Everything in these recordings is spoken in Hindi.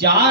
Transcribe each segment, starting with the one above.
4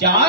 4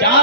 4